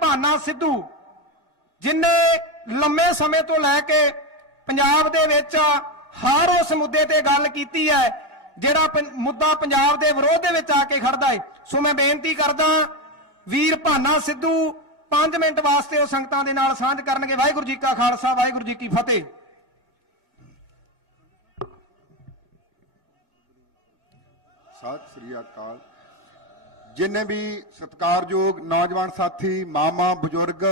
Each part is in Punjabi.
ਭਾਨਾ ਸਿੱਧੂ, ਜਿਨੇ ਲੰਮੇ ਸਮੇਂ ਤੋਂ ਲੈ ਕੇ ਪੰਜਾਬ ਦੇ ਵਿੱਚ ਹਰ ਉਸ ਮੁੱਦੇ ਤੇ ਗੱਲ ਕੀਤੀ ਹੈ, ਜਿਹੜਾ ਮੁੱਦਾ ਪੰਜਾਬ ਦੇ ਵਿਰੋਧ ਦੇ ਵਿੱਚ ਆ ਕੇ ਖੜਦਾ ਹੈ। ਸੋ ਮੈਂ ਬੇਨਤੀ ਕਰਦਾ ਵੀਰ ਭਾਨਾ ਸਿੱਧੂ 5 ਮਿੰਟ ਵਾਸਤੇ ਉਹ ਸੰਗਤਾਂ ਦੇ ਨਾਲ ਸਾਂਝ ਕਰਨਗੇ। ਵਾਹਿਗੁਰੂ ਜੀ ਕਾ ਖਾਲਸਾ, ਵਾਹਿਗੁਰੂ ਜੀ ਕੀ ਫਤਿਹ। ਸਤਿ ਸ੍ਰੀ ਅਕਾਲ। ਜਿੰਨੇ ਵੀ ਸਤਿਕਾਰਯੋਗ ਨੌਜਵਾਨ ਸਾਥੀ, ਮਾਮਾ, ਬਜ਼ੁਰਗ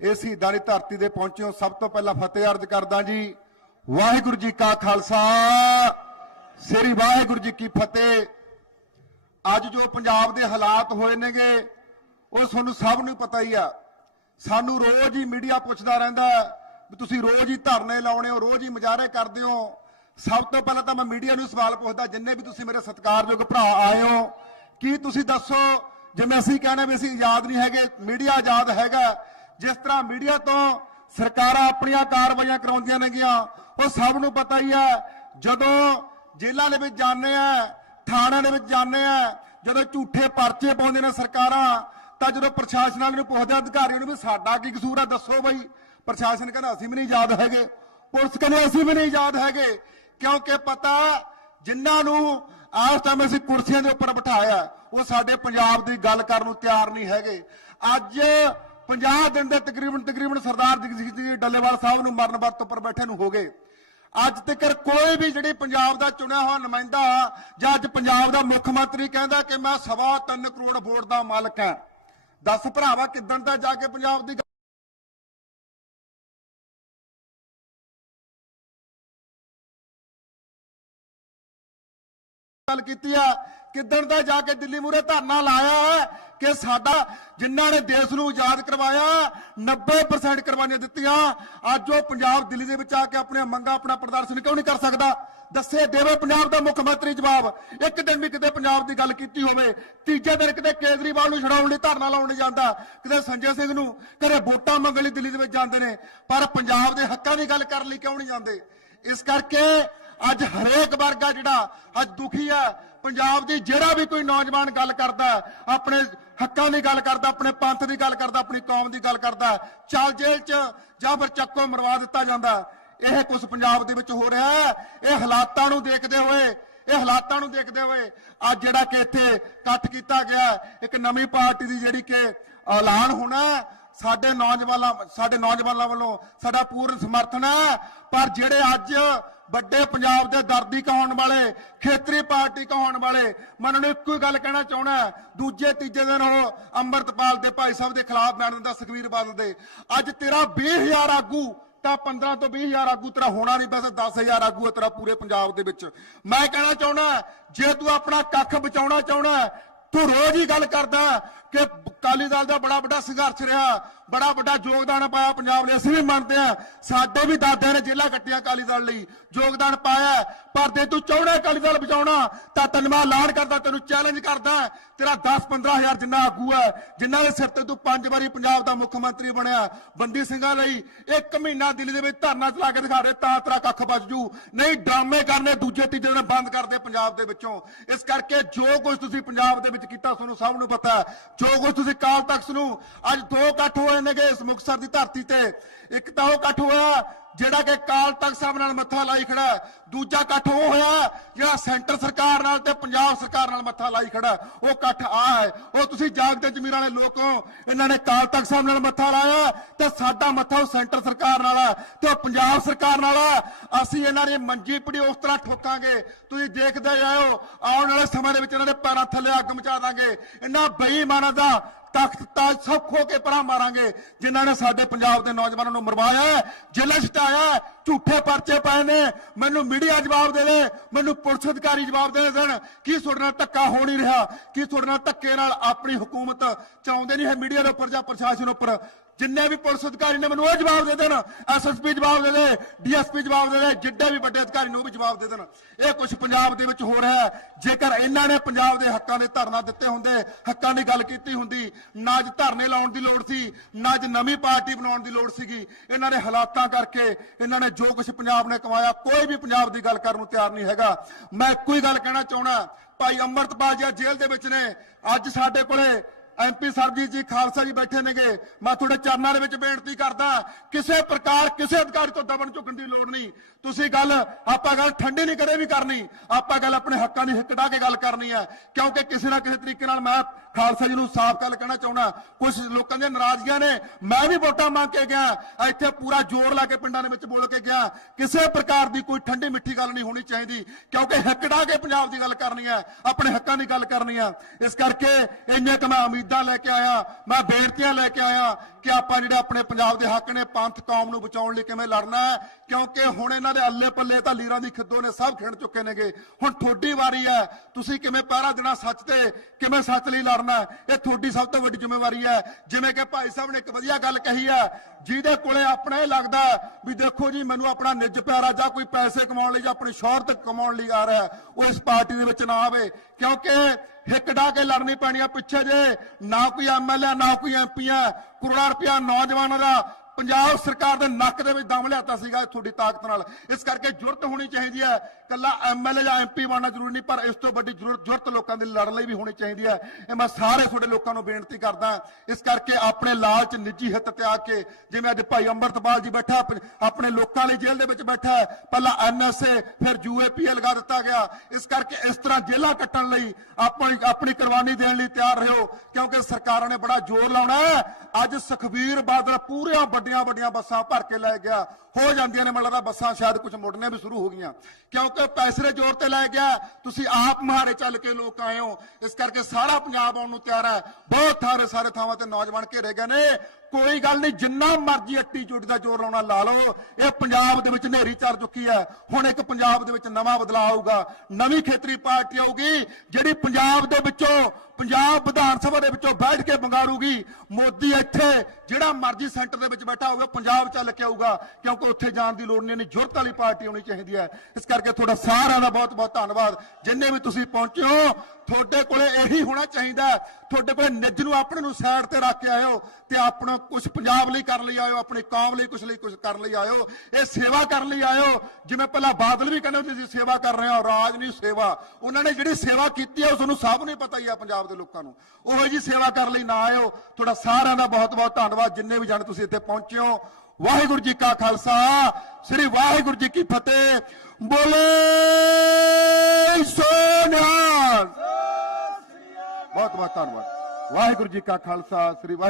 ਇਸ ਸ਼ਹੀਦਾਂ ਦੀ ਧਰਤੀ ਤੇ ਪਹੁੰਚਿਓ ਸਭ ਤੋਂ ਪਹਿਲਾਂ ਫਤਿਹ ਅਰਜ਼ ਕਰਦਾ ਜੀ, ਵਾਹਿਗੁਰੂ ਜੀ ਕਾ ਖਾਲਸਾ, ਸ੍ਰੀ ਵਾਹਿਗੁਰੂ ਜੀ ਕੀ ਫਤਿਹ। ਅੱਜ ਜੋ ਪੰਜਾਬ ਦੇ ਹਾਲਾਤ ਹੋਏ ਨੇਗੇ, ਉਹ ਤੁਹਾਨੂੰ ਸਭ ਨੂੰ ਪਤਾ ਹੀ ਆ। ਸਾਨੂੰ ਰੋਜ਼ ਹੀ ਮੀਡੀਆ ਪੁੱਛਦਾ ਰਹਿੰਦਾ ਵੀ ਤੁਸੀਂ ਰੋਜ਼ ਹੀ ਧਰਨੇ ਲਾਉਣੇ ਹੋ, ਰੋਜ਼ ਹੀ ਮੁਜ਼ਾਹਰੇ ਕਰਦੇ ਹੋ। ਸਭ ਤੋਂ ਪਹਿਲਾਂ ਤਾਂ ਮੈਂ ਮੀਡੀਆ ਨੂੰ ਸਵਾਲ ਪੁੱਛਦਾ, ਜਿੰਨੇ ਵੀ ਤੁਸੀਂ ਮੇਰੇ ਸਤਿਕਾਰਯੋਗ ਭਰਾ ਆਏ ਹੋ ਕੀ ਤੁਸੀਂ ਦੱਸੋ? ਜਿਵੇਂ ਅਸੀਂ ਕਹਿੰਦੇ ਵੀ ਅਸੀਂ ਆਜ਼ਾਦ ਨਹੀਂ ਹੈਗੇ, ਮੀਡੀਆ ਆਜ਼ਾਦ ਹੈਗਾ। ਜਿਸ ਤਰ੍ਹਾਂ ਮੀਡੀਆ ਤੋਂ ਸਰਕਾਰਾਂ ਆਪਣੀਆਂ ਕਾਰਵਾਈਆਂ ਕਰਾਉਂਦੀਆਂ ਨੇਗੀਆਂ, ਉਹ ਸਭ ਨੂੰ ਪਤਾ ਹੀ ਹੈ, ਜਦੋਂ ਜੇਲ੍ਹਾਂ ਦੇ ਵਿੱਚ ਜਾਂਦੇ ਆ, ਥਾਣਿਆਂ ਦੇ ਵਿੱਚ ਜਾਂਦੇ ਆ, ਜਦੋਂ ਝੂਠੇ ਪਰਚੇ ਪਾਉਂਦੇ ਨੇ ਸਰਕਾਰਾਂ, ਤਾਂ ਜਦੋਂ ਪ੍ਰਸ਼ਾਸਨ ਵਾਲੇ ਨੂੰ ਪੁੱਛਦੇ ਅਧਿਕਾਰੀਆਂ ਨੂੰ ਵੀ ਸਾਡਾ ਕੀ ਕਸੂਰ ਹੈ ਦੱਸੋ ਬਈ। ਪ੍ਰਸ਼ਾਸਨ ਕਹਿੰਦਾ, ਅਸੀਂ ਵੀ ਨਹੀਂ ਯਾਦ ਹੈਗੇ। ਪੁਲਿਸ ਕਹਿੰਦੇ, ਅਸੀਂ ਵੀ ਨਹੀਂ ਯਾਦ ਹੈਗੇ, ਕਿਉਂਕਿ ਪਤਾ ਜਿਨ੍ਹਾਂ ਨੂੰ ਆਸ ਟਾਈਮ ਅਸੀਂ ਕੁਰਸੀਆਂ ਦੇ ਉੱਪਰ ਬਿਠਾਇਆ ਉਹ ਸਾਡੇ ਪੰਜਾਬ ਦੀ ਗੱਲ ਕਰਨ ਨੂੰ ਤਿਆਰ ਨਹੀਂ ਹੈਗੇ। ਅੱਜ 50 ਦਿਨ ਦੇ ਤਕਰੀਬਨ ਤਕਰੀਬਨ ਸਰਦਾਰ ਜਗਜੀਤ ਜੀ ਡੱਲੇਵਾਲ ਸਾਹਿਬ ਨੂੰ ਮਰਨ ਵਰਤ ਉੱਪਰ ਬੈਠੇ ਨੂੰ ਹੋ ਗਏ। ਅੱਜ ਤੱਕ ਕੋਈ ਵੀ ਜਿਹੜੀ ਪੰਜਾਬ ਦਾ ਚੁਣਿਆ ਹੋਇਆ ਨੁਮਾਇੰਦਾ ਜਾਂ ਅੱਜ ਪੰਜਾਬ ਦਾ ਮੁੱਖ ਮੰਤਰੀ ਕਹਿੰਦਾ ਕਿ ਮੈਂ ਸਵਾ ਤਿੰਨ ਕਰੋੜ ਵੋਟ ਦਾ ਮਾਲਕ ਹਾਂ। ਦੱਸ ਭਰਾਵਾ ਕਿੱਦਣ ਦਾ ਜਾ ਕੇ ਪੰਜਾਬ ਦੀ ਗੱਲ ਕੀਤੀ ਆ, ਕਿੱਦਣ ਦਾ ਜਾ ਕੇ ਦਿੱਲੀ ਮੂਰੇ ਧਰਨਾ ਲਾਇਆ ਹੈ ਕਿ ਸਾਡਾ ਜਿਨ੍ਹਾਂ ਨੇ ਦੇਸ਼ ਨੂੰ ਆਜ਼ਾਦ ਕਰਵਾਇਆ 90% ਕੁਰਬਾਨੀਆਂ ਦਿੱਤੀਆਂ, ਅੱਜ ਉਹ ਪੰਜਾਬ ਦਿੱਲੀ ਦੇ ਵਿੱਚ ਆ ਕੇ ਆਪਣੀਆਂ ਮੰਗਾਂ ਆਪਣਾ ਪ੍ਰਦਰਸ਼ਨ ਕਿਉਂ ਨਹੀਂ ਕਰ ਸਕਦਾ? ਦੱਸੇ ਦੇਵੇ ਪੰਜਾਬ ਦਾ ਮੁੱਖ ਮੰਤਰੀ ਜਵਾਬ, ਇੱਕ ਦਿਨ ਵੀ ਕਿਤੇ ਪੰਜਾਬ ਦੀ ਗੱਲ ਕੀਤੀ ਹੋਵੇ, ਤੀਜੇ ਦਿਨ ਕਿਤੇ ਕੇਜਰੀਵਾਲ ਨੂੰ ਛਡਾਉਣ ਲਈ ਧਰਨਾ ਲਾਉਣ ਨਹੀਂ ਜਾਂਦਾ, ਕਿਤੇ ਸੰਜੇ ਸਿੰਘ ਨੂੰ ਕਦੇ ਵੋਟਾਂ ਮੰਗਣ ਲਈ ਦਿੱਲੀ ਦੇ ਵਿੱਚ ਜਾਂਦੇ ਨੇ, ਪਰ ਪੰਜਾਬ ਦੇ ਹੱਕਾਂ ਦੀ ਗੱਲ ਕਰਨ ਲਈ ਕਿਉਂ ਨਹੀਂ ਜਾਂਦੇ? ਇਸ ਕਰਕੇ ਅੱਜ ਹਰੇਕ ਵਰਗ ਆ ਜਿਹੜਾ ਅੱਜ ਦੁਖੀ ਆ। ਪੰਜਾਬ ਦੀ ਜਿਹੜਾ ਵੀ ਕੋਈ ਨੌਜਵਾਨ ਗੱਲ ਕਰਦਾ, ਆਪਣੇ ਹੱਕਾਂ ਦੀ ਗੱਲ ਕਰਦਾ, ਆਪਣੇ ਪੰਥ ਦੀ ਗੱਲ ਕਰਦਾ, ਆਪਣੀ ਕੌਮ ਦੀ ਗੱਲ ਕਰਦਾ, ਚੱਲ ਜੇਲ੍ਹ 'ਚ ਜਾਂ ਫਿਰ ਚੱਕੋ ਮਰਵਾ ਦਿੱਤਾ ਜਾਂਦਾ। ਇਹ ਕੁਝ ਪੰਜਾਬ ਦੇ ਵਿੱਚ ਹੋ ਰਿਹਾ ਹੈ। ਇਹ ਹਾਲਾਤਾਂ ਨੂੰ ਦੇਖਦੇ ਹੋਏ, ਇਹ ਹਾਲਾਤਾਂ ਨੂੰ ਦੇਖਦੇ ਹੋਏ ਅੱਜ ਜਿਹੜਾ ਕਿ ਇੱਥੇ ਇਕੱਠ ਕੀਤਾ ਗਿਆ ਇੱਕ ਨਵੀਂ ਪਾਰਟੀ ਦੀ ਜਿਹੜੀ ਕਿ ਐਲਾਨ ਹੋਣਾ ਸਾਡੇ ਨੌਜਵਾਨਾਂ ਸਾਡੇ ਨੌਜਵਾਨਾਂ ਵੱਲੋਂ ਸਾਡਾ ਪੂਰਨ ਸਮਰਥਨ ਹੈ। ਪਰ ਜਿਹੜੇ ਅੱਜ ਵੱਡੇ ਪੰਜਾਬ ਦੇ ਦਰਦੀ ਕਹਾਉਣ ਵਾਲੇ, ਖੇਤਰੀ ਪਾਰਟੀ ਕਹਾਉਣ ਵਾਲੇ, ਮੈਂ ਉਹਨਾਂ ਨੂੰ ਇੱਕੋ ਹੀ ਗੱਲ ਕਹਿਣਾ ਚਾਹਣਾ ਦੂਜੇ, ਤੀਜੇ ਦਿਨ ਉਹ ਅੰਮ੍ਰਿਤਪਾਲ ਦੇ ਭਾਈ ਸਾਹਿਬ ਦੇ ਖਿਲਾਫ ਬਿਆਨ ਦਿੰਦਾ ਸੁਖਵੀਰ ਬਾਦਲ ਦੇ। ਅੱਜ ਤੇਰਾ 20000 ਆਗੂ, ਤਾਂ 15 ਤੋਂ 20000 ਆਗੂ ਤੇਰਾ ਹੋਣਾ ਨਹੀਂ ਵੈਸੇ 10000 ਆਗੂ ਹੈ ਤੇਰਾ ਪੂਰੇ ਪੰਜਾਬ ਦੇ ਵਿੱਚ। ਮੈਂ ਕਹਿਣਾ ਚਾਹਣਾ ਜੇ ਤੂੰ ਆਪਣਾ ਕੱਖ ਬਚਾਉਣਾ ਚਾਹਣਾ ਤੂੰ ਰੋਜ਼ ਹੀ ਗੱਲ ਕਰਦਾ ਕਿ ਅਕਾਲੀ ਦਲ ਦਾ ਬੜਾ ਵੱਡਾ ਸੰਘਰਸ਼ ਰਿਹਾ, ਬੜਾ ਵੱਡਾ ਯੋਗਦਾਨ ਪਾਇਆ ਪੰਜਾਬ ਲਈ ਅਸੀਂ ਵੀ ਮੰਨਦੇ ਆ ਸਾਡੇ ਵੀ ਦਾਦਿਆਂ ਨੇ ਜੇਲਾ ਕੱਟੀਆਂ ਅਕਾਲੀ ਦਲ ਲਈ, ਯੋਗਦਾਨ ਪਾਇਆ ਪਰ ਜੇ ਤੂੰ ਚਾਹੁੰਦਾ ਅਕਾਲੀ ਦਲ ਬਚਾਉਣਾ, ਤਾਂ ਤੈਨੂੰ ਐਲਾਨ ਕਰਦਾ, ਤੈਨੂੰ ਚੈਲੰਜ ਕਰਦਾ ਤੇਰਾ 10 15000 ਜਿੰਨਾ ਆਗੂ ਹੈ, ਜਿਨ੍ਹਾਂ ਦੇ ਸਿਰ ਤੇ ਤੂੰ ਪੰਜ ਵਾਰੀ ਪੰਜਾਬ ਦਾ ਮੁੱਖ ਮੰਤਰੀ ਬਣਿਆ, ਬੰਦੀ ਸਿੰਘਾਂ ਲਈ, ਇੱਕ ਮਹੀਨਾ ਦਿੱਲੀ ਦੇ ਵਿੱਚ ਧਰਨਾ ਚਲਾ ਕੇ ਦਿਖਾ ਰਹੇ ਤਾਂ ਤੇਰਾ ਕੱਖ ਬਚ ਜੂ। ਨਹੀਂ, ਡਰਾਮੇ ਕਰਨੇ ਦੂਜੇ ਤੀਜੇ ਦਿਨ ਬੰਦ ਕਰਦੇ ਪੰਜਾਬ ਦੇ ਵਿੱਚੋਂ। ਇਸ ਕਰਕੇ ਜੋ ਕੁਝ ਤੁਸੀਂ ਪੰਜਾਬ ਦੇ ਵਿੱਚ ਕੀਤਾ, ਤੁਹਾਨੂੰ ਸਭ ਨੂੰ ਪਤਾ ਜੋ ਕੁਝ ਤੁਸੀਂ ਕਾਲ ਤਖਤ ਨੂੰ ਅੱਜ ਦੋ ਇਕੱਠ ਹੋਏ ਨੇਗੇ ਇਸ ਮੁਕਤਸਰ ਦੀ ਧਰਤੀ ਤੇ ਇੱਕ ਤਾਂ ਉਹ ਇਕੱਠ ਹੋਇਆ, ਜਿਹੜਾ ਕਿ ਕਾਲ ਤਖਤ ਸਾਹਿਬ ਨਾਲ ਮੱਥਾ ਲਾਈ ਖੜਾ ਦੂਜਾ ਇਕੱਠ ਉਹ ਹੋਇਆ, ਜਿਹੜਾ ਸੈਂਟਰ ਸਰਕਾਰ ਨਾਲ ਤੇ ਪੰਜਾਬ ਸਰਕਾਰ ਨਾਲ ਮੱਥਾ ਲਾਈ ਖੜਾ ਉਹ ਇਕੱਠ ਆ ਹੈ। ਉਹ ਤੁਸੀਂ ਜਾਗਦੇ ਜ਼ਮੀਰ ਵਾਲੇ ਲੋਕੋ ਇਹਨਾਂ ਨੇ ਕਾਲ ਤਖਤ ਸਾਹਿਬ ਨਾਲ ਮੱਥਾ ਲਾਇਆ ਤੇ ਸਾਡਾ ਮੱਥਾ ਉਹ ਸੈਂਟਰ ਸਰਕਾਰ ਨਾਲ ਹੈ ਤੇ ਉਹ ਪੰਜਾਬ ਸਰਕਾਰ ਨਾਲ ਹੈ। ਅਸੀਂ ਇਹਨਾਂ ਦੀ ਮੰਜੀ ਪੜੀ ਉਸ ਤਰ੍ਹਾਂ ਠੋਕਾਂਗੇ। ਤੁਸੀਂ ਦੇਖਦੇ ਆਇਓ ਆਉਣ ਵਾਲੇ ਸਮੇਂ ਦੇ ਵਿੱਚ ਇਹਨਾਂ ਦੇ ਪੈਰਾਂ ਥੱਲੇ ਅੱਗ ਮਚਾ ਦਾਂਗੇ। ਇਹਨਾਂ ਬੇਈਮਾਨਾਂ ਦਾ ਤਖਤ ਤਾਜ ਸਭ ਖੋ ਕੇ ਪਰਾਂ ਮਾਰਾਂਗੇ ਜਿਨ੍ਹਾਂ ਨੇ ਸਾਡੇ ਪੰਜਾਬ ਦੇ ਨੌਜਵਾਨਾਂ ਨੂੰ ਮਰਵਾਇਆ ਹੈ, ਜੇਲ੍ਹਾਂ 'ਚ ਝੂਠੇ ਪਰਚੇ ਪਾਏ ਨੇ ਮੈਨੂੰ ਮੀਡੀਆ ਜਵਾਬ ਦੇਵੇ ਮੈਨੂੰ ਪੁਲਿਸ ਅਧਿਕਾਰੀ ਜਵਾਬ ਦੇ ਦੇਣ ਕੀ ਤੁਹਾਡੇ ਨਾਲ ਧੱਕਾ ਹੋ ਨਹੀਂ ਰਿਹਾ ਕੀ ਤੁਹਾਡੇ ਨਾਲ ਧੱਕੇ ਨਾਲ ਆਪਣੀ ਹਕੂਮਤ ਚਾਹੁੰਦੇ ਨਹੀਂ ਹੈ ਮੀਡੀਆ ਦੇ ਉੱਪਰ ਜਾਂ ਪ੍ਰਸ਼ਾਸਨ ਉੱਪਰ? ਜਿੰਨੇ ਵੀ ਪੁਲਿਸ ਅਧਿਕਾਰੀ ਨੇ ਮੈਨੂੰ ਉਹ ਜਵਾਬ ਦੇ ਦੇਣ ਐਸਐਸਪੀ ਜਵਾਬ ਦੇ ਦੇ ਡੀਐਸਪੀ ਜਵਾਬ ਦੇ ਦੇ, ਜਿੱਡੇ ਵੀ ਵੱਡੇ ਅਧਿਕਾਰੀ ਨੂੰ ਉਹ ਵੀ ਜਵਾਬ ਦੇ ਦੇਣ। ਇਹ ਕੁਝ ਪੰਜਾਬ ਦੇ ਵਿੱਚ ਹੋ ਰਿਹਾ ਜੇਕਰ ਇਹਨਾਂ ਨੇ ਪੰਜਾਬ ਦੇ ਹੱਕਾਂ ਦੇ ਧਰਨਾ ਦਿੱਤੇ ਹੁੰਦੇ, ਹੱਕਾਂ ਦੀ ਗੱਲ ਕੀਤੀ ਹੁੰਦੀ, ਨਾ ਅੱਜ ਧਰਨੇ ਲਾਉਣ ਦੀ ਲੋੜ ਸੀ, ਨਾ ਅੱਜ ਨਵੀਂ ਪਾਰਟੀ ਬਣਾਉਣ ਦੀ ਲੋੜ ਸੀਗੀ, ਇਹਨਾਂ ਨੇ ਹਾਲਾਤਾਂ ਕਰਕੇ ਇਹਨਾਂ ਨੇ ਜੋ ਕੁਝ ਪੰਜਾਬ ਨੇ ਕਮਾਇਆ, ਕੋਈ ਵੀ ਪੰਜਾਬ ਦੀ ਗੱਲ ਕਰਨ ਨੂੰ ਤਿਆਰ ਨਹੀਂ ਹੈਗਾ। ਮੈਂ ਇੱਕੋ ਹੀ ਗੱਲ ਕਹਿਣਾ ਚਾਹਣਾ ਭਾਈ ਅੰਮ੍ਰਿਤਪਾਲ ਜੀ ਜੇਲ੍ਹ ਦੇ ਵਿੱਚ ਨੇ। ਅੱਜ ਸਾਡੇ ਕੋਲੇ ਐਮਪੀ ਸਰਜੀਤ ਜੀ ਖਾਲਸਾ ਜੀ ਬੈਠੇ ਨੇਗੇ। ਮੈਂ ਤੁਹਾਡੇ ਚਰਨਾਂ ਦੇ ਵਿੱਚ ਬੇਨਤੀ ਕਰਦਾ, ਕਿਸੇ ਪ੍ਰਕਾਰ, ਕਿਸੇ ਅਧਿਕਾਰੀ ਤੋਂ ਦਬਣ ਝੁਕਣ ਦੀ ਲੋੜ ਨਹੀਂ। ਤੁਸੀਂ ਗੱਲ, ਆਪਾਂ ਗੱਲ ਠੰਡੀ ਨਹੀਂ ਕਦੇ ਵੀ ਕਰਨੀ। ਆਪਾਂ ਗੱਲ ਆਪਣੇ ਹੱਕਾਂ ਦੀ ਹਿੱਕ ਢਾ ਕੇ ਗੱਲ ਕਰਨੀ ਹੈ ਕਿਉਂਕਿ ਕਿਸੇ ਨਾ ਕਿਸੇ ਤਰੀਕੇ ਨਾਲ ਮੈਂ ਖਾਲਸਾ ਜੀ ਨੂੰ ਸਾਫ਼ ਗੱਲ ਕਹਿਣਾ ਚਾਹੁੰਦਾ। ਕੁਝ ਲੋਕਾਂ ਦੀਆਂ ਨਾਰਾਜ਼ਗੀਆਂ ਨੇ। ਮੈਂ ਵੀ ਵੋਟਾਂ ਮੰਗ ਕੇ ਗਿਆ। ਇੱਥੇ ਪੂਰਾ ਜ਼ੋਰ ਲਾ ਕੇ ਪਿੰਡਾਂ ਦੇ ਵਿੱਚ ਬੋਲ ਕੇ ਗਿਆ। ਕਿਸੇ ਪ੍ਰਕਾਰ ਦੀ ਕੋਈ ਠੰਡੀ ਮਿੱਠੀ ਗੱਲ ਨਹੀਂ ਹੋਣੀ ਚਾਹੀਦੀ, ਕਿਉਂਕਿ ਹਿੱਕ ਡਾ ਕੇ ਪੰਜਾਬ ਦੀ ਗੱਲ ਕਰਨੀ ਹੈ। ਆਪਣੇ ਹੱਕਾਂ ਦੀ ਗੱਲ ਕਰਨੀ ਹੈ। ਇਸ ਕਰਕੇ ਇੰਨੇ ਕੁ ਮੈਂ ਉਮੀਦਾਂ ਲੈ ਕੇ ਆਇਆ, ਮੈਂ ਬੇਨਤੀਆਂ ਲੈ ਕੇ ਆਇਆ ਕਿ ਆਪਾਂ ਜਿਹੜੇ ਆਪਣੇ ਪੰਜਾਬ ਦੇ ਹੱਕ ਨੇ, ਪੰਥ ਕੌਮ ਨੂੰ ਬਚਾਉਣ ਲਈ ਕਿਵੇਂ ਲੜਨਾ ਹੈ, ਕਿਉਂਕਿ ਹੁਣ ਇਹਨਾਂ ਦੇ ਅੱਲੇ ਪੱਲੇ ਤਾਂ ਲੀਰਾਂ ਦੀ ਖਿੱਦੋ ਨੇ ਸਭ ਖਿੰਡ ਚੁੱਕੇ ਨੇਗੇ। ਹੁਣ ਤੁਹਾਡੀ ਵਾਰੀ ਹੈ। ਤੁਸੀਂ ਕਿਵੇਂ ਪਹਿਰਾ ਦੇਣਾ ਸੱਚ ਤੇ, ਕਿਵੇਂ ਸੱਚ ਲਈ ਲੜਨਾ ਹੈ, ਇਹ ਤੁਹਾਡੀ ਸਭ ਤੋਂ ਵੱਡੀ ਜ਼ਿੰਮੇਵਾਰੀ ਹੈ। ਜਿਵੇਂ ਕਿ ਭਾਈ ਸਾਹਿਬ ਨੇ ਇੱਕ ਵਧੀਆ ਗੱਲ ਕਹੀ ਹੈ ਜਿਹਦੇ ਕੋਲੇ ਆਪਣਾ ਇਹ ਲੱਗਦਾ ਵੀ ਦੇਖੋ ਜੀ ਮੈਨੂੰ ਆਪਣਾ ਨਿੱਜ ਪਿਆਰਾ ਜਾਂ ਕੋਈ ਪੈਸੇ ਕਮਾਉਣ ਲਈ ਜਾਂ ਆਪਣੀ ਸ਼ੋਹਰਤ ਕਮਾਉਣ ਲਈ ਆ ਰਿਹਾ ਉਹ ਇਸ ਪਾਰਟੀ ਦੇ ਵਿੱਚ ਨਾ ਆਵੇ। ਕਿਉਂਕਿ ਹਿੱਕ ਢਾ ਕੇ ਲੜਨੀ ਪੈਣੀ ਆ ਪਿੱਛੇ ਜੇ ਨਾ ਕੋਈ ਐਮਐਲਏ ਨਾ ਕੋਈ ਐਮਪੀ ਆ ਕਰੋੜਾਂ ਰੁਪਇਆ ਨੌਜਵਾਨਾਂ ਦਾ ਪੰਜਾਬ ਸਰਕਾਰ ਦੇ ਨੱਕ ਦੇ ਵਿੱਚ ਦਮ ਲਿਆਤਾ ਸੀਗਾ ਤੁਹਾਡੀ ਤਾਕਤ ਨਾਲ। ਇਸ ਕਰਕੇ ਜੁਰਤ ਹੋਣੀ ਚਾਹੀਦੀ ਹੈ। ਕੱਲਾ ਐਮਐਲਏ ਜਾਂ ਐਮਪੀ ਬਣਨਾ ਜ਼ਰੂਰੀ ਨਹੀਂ, ਪਰ ਇਸ ਤੋਂ ਵੱਡੀ ਜੁਰਤ ਲੋਕਾਂ ਦੇ ਲੜਨ ਲਈ ਵੀ ਹੋਣੀ ਚਾਹੀਦੀ ਹੈ। ਇਹ ਮੈਂ ਸਾਰੇ ਤੁਹਾਡੇ ਲੋਕਾਂ ਨੂੰ ਬੇਨਤੀ ਕਰਦਾ ਇਸ ਕਰਕੇ ਆਪਣੇ ਲਾਲਚ ਨਿੱਜੀ ਹਿੱਤ ਤਿਆਗ ਕੇ ਜਿਵੇਂ ਅੱਜ ਭਾਈ ਅੰਮ੍ਰਿਤਪਾਲ ਜੀ ਬੈਠਾ ਆਪਣੇ ਲੋਕਾਂ ਲਈ ਜੇਲ੍ਹ ਦੇ ਵਿੱਚ ਬੈਠਾ ਹੈ। ਪਹਿਲਾਂ ਐਨਐਸਏ ਫਿਰ ਯੂਏਪੀਏ ਲਗਾ ਦਿੱਤਾ ਗਿਆ। ਇਸ ਕਰਕੇ ਇਸ ਤਰ੍ਹਾਂ ਜੇਲ੍ਹਾਂ ਕੱਟਣ ਲਈ ਆਪਣੀ ਆਪਣੀ ਕੁਰਬਾਨੀ ਦੇਣ ਲਈ ਤਿਆਰ ਰਹੋ। ਕਿਉਂਕਿ ਸਰਕਾਰਾਂ ਨੇ ਬੜਾ ਜ਼ੋਰ ਲਾਉਣਾ ਹੈ। ਅੱਜ ਸੁਖਬੀਰ ਬਾਦਲ ਪੂਰੇ ਪੂਰੀਆਂ ਵੱਡੀਆਂ ਵੱਡੀਆਂ ਬੱਸਾਂ ਭਰ ਕੇ ਲੈ ਗਿਆ। ਹੋ ਜਾਂਦੀਆਂ ਨੇ ਮਤਲਬ ਬੱਸਾਂ ਸ਼ਾਇਦ ਕੁਝ ਮੁੜਨੇ ਵੀ ਸ਼ੁਰੂ ਹੋ ਗਈਆਂ। ਕਿਉਂਕਿ ਪੈਸੇ ਦੇ ਜ਼ੋਰ ਤੇ ਲੈ ਗਿਆ, ਤੁਸੀਂ ਆਪ ਮਹਾਰੇ ਚੱਲ ਕੇ ਲੋਕ ਆਏ ਹੋ। ਇਸ ਕਰਕੇ ਸਾਰਾ ਪੰਜਾਬ ਆਉਣ ਨੂੰ ਤਿਆਰ ਹੈ। ਬਹੁਤ ਥਾਰੇ ਸਾਰੇ ਥਾਵਾਂ ਤੇ ਨੌਜਵਾਨ ਘੇਰੇ ਗਏ ਨੇ। ਕੋਈ ਗੱਲ ਨਹੀਂ, ਜਿੰਨਾ ਮਰਜ਼ੀ ਅੱਟੀ ਦਾ ਜ਼ੋਰ ਲਾਉਣਾ ਲਾ ਲਓ। ਇਹ ਪੰਜਾਬ ਦੇ ਵਿੱਚ ਹਨੇਰੀ ਚੱਲ ਚੁੱਕੀ ਹੈ। ਹੁਣ ਇੱਕ ਪੰਜਾਬ ਦੇ ਵਿੱਚ ਨਵਾਂ ਬਦਲਾਅ ਆਊਗਾ। ਨਵੀਂ ਖੇਤਰੀ ਪਾਰਟੀ ਆਊਗੀ, ਜਿਹੜੀ ਪੰਜਾਬ ਦੇ ਵਿੱਚੋਂ, ਪੰਜਾਬ ਵਿਧਾਨ ਸਭਾ ਦੇ ਵਿੱਚੋਂ ਬੈਠ ਕੇ ਬੰਗਾਰੂਗੀ ਮੋਦੀ ਇੱਥੇ ਜਿਹੜਾ ਮਰਜ਼ੀ ਸੈਂਟਰ ਦੇ ਵਿੱਚ ਬੈਠਾ ਹੋਊਗਾ ਪੰਜਾਬ ਚੱਲ ਕੇ ਆਊਗਾ। ਕਿਉਂਕਿ ਉੱਥੇ ਜਾਣ ਦੀ ਲੋੜ ਨਹੀਂ ਨਹੀਂ ਜੁਰਤ ਵਾਲੀ ਪਾਰਟੀ ਹੋਣੀ ਚਾਹੀਦੀ ਹੈ। ਇਸ ਕਰਕੇ ਤੁਹਾਡਾ ਸਾਰਿਆਂ ਦਾ ਬਹੁਤ ਬਹੁਤ ਧੰਨਵਾਦ। ਜਿੰਨੇ ਵੀ ਤੁਸੀਂ ਪਹੁੰਚੇ ਹੋ, ਤੁਹਾਡੇ ਕੋਲੇ ਇਹੀ ਹੋਣਾ ਚਾਹੀਦਾ ਤੁਹਾਡੇ ਕੋਲੇ ਨਿੱਜ ਨੂੰ ਆਪਣੇ ਨੂੰ ਸਾਈਡ ਤੇ ਰੱਖ ਕੇ ਆਇਓ ਤੇ ਆਪਣਾ ਕੁਝ ਪੰਜਾਬ ਲਈ ਕਰਨ ਲਈ ਆਇਓ, ਆਪਣੀ ਕੌਮ ਲਈ ਕੁਝ ਲਈ ਕੁਝ ਕਰਨ ਲਈ ਆਇਓ। ਇਹ ਸੇਵਾ ਕਰਨ ਲਈ ਆਇਓ। ਜਿਵੇਂ ਪਹਿਲਾਂ ਬਾਦਲ ਵੀ ਕਹਿੰਦੇ ਹੁੰਦੇ ਸੇਵਾ ਕਰ ਰਹੇ ਹੋ, ਰਾਜ ਨਹੀਂ ਸੇਵਾ। ਉਹਨਾਂ ਨੇ ਜਿਹੜੀ ਸੇਵਾ ਕੀਤੀ ਹੈ, ਉਹ ਤੁਹਾਨੂੰ ਸਭ ਨੂੰ ਹੀ ਪਤਾ ਹੀ ਆ ਪੰਜਾਬ ਦੇ ਲੋਕਾਂ ਨੂੰ। ਉਹੋ ਜੀ ਸੇਵਾ ਕਰਨ ਲਈ ਨਾ ਆਇਓ। ਤੁਹਾਡਾ ਸਾਰਿਆਂ ਦਾ ਬਹੁਤ ਬਹੁਤ ਧੰਨਵਾਦ। ਜਿੰਨੇ ਵੀ ਜਣ ਤੁਸੀਂ ਇੱਥੇ ਪਹੁੰਚੇ ਹੋ ਵਾਹਿਗੁਰੂ ਜੀ ਕਾ ਖਾਲਸਾ, ਸ੍ਰੀ ਵਾਹਿਗੁਰੂ ਜੀ ਕੀ ਫਤਿਹ। ਬੋਲੇ ਸੋਨਿਹਾਲ ਬਹੁਤ ਬਹੁਤ ਧੰਨਵਾਦ। ਵਾਹਿਗੁਰੂ ਜੀ ਕਾ ਖਾਲਸਾ, ਸ੍ਰੀ ਵਾਹਿ-